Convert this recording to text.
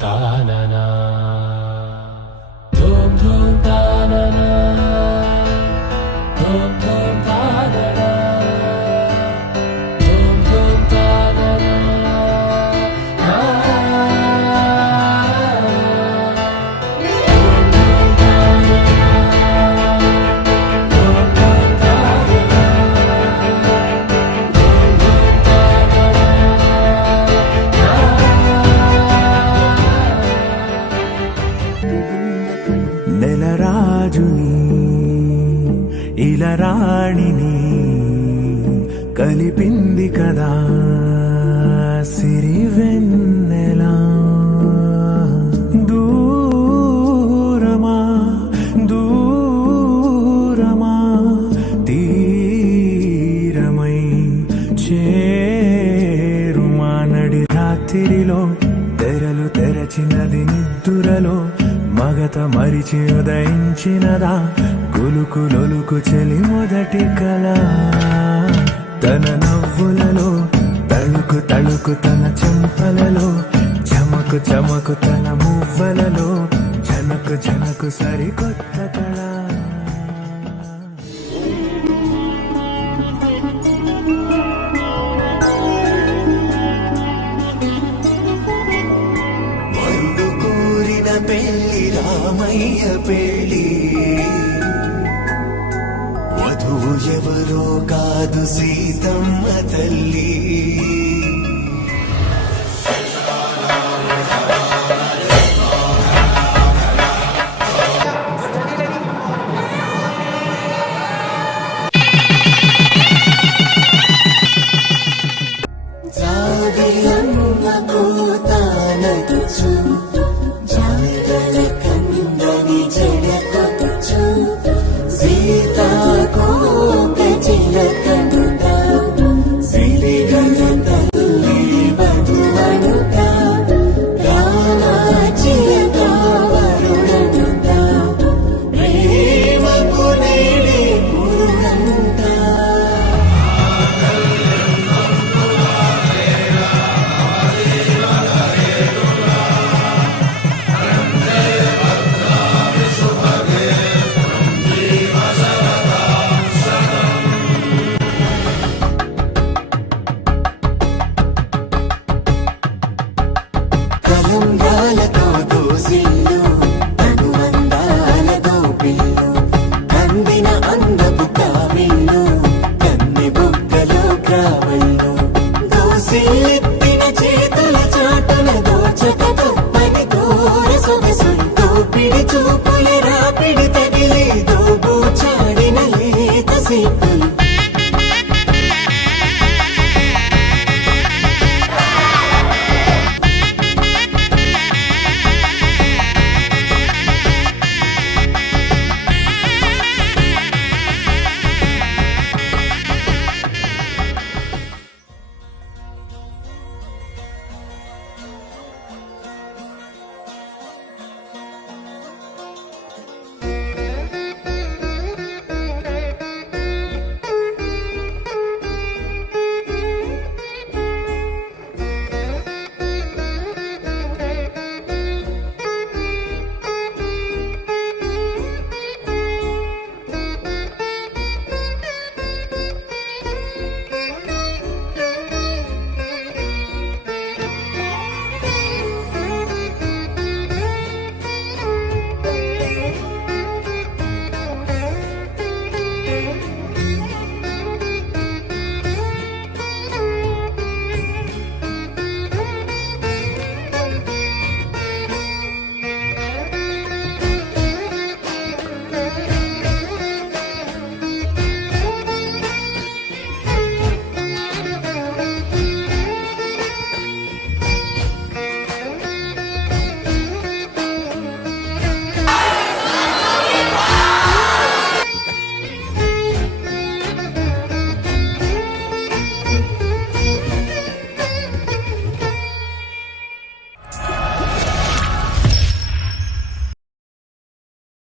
తాననా ధూమ్ ధూమ్ తాననా ధూమ్ ధూమ్ తాననా ధూమ్ ధూమ్ తాననా నెలరాజుని ఇలరాణిని కలిపింది కదా సిరివెన్నెలా దూరమా దూరమా తీరమై చేరుమా నడి రాత్రిలో తెరలు తెరచినది నిద్దురలో మగత మరిచి ఉదయించినదా కులుకులొలుకు చెలి మొదటి కళ తన నవ్వులలో తళుకు తళుకు తన చెంపలలో చమకు చమకు తన మువ్వలలో జనకు జనకు సరికొత్త కళ పెళ్లి రామయ్య పెళ్లి వధువు ఎవరో కాదు సీతమ్మ తల్లి కలంగాలతో దోసి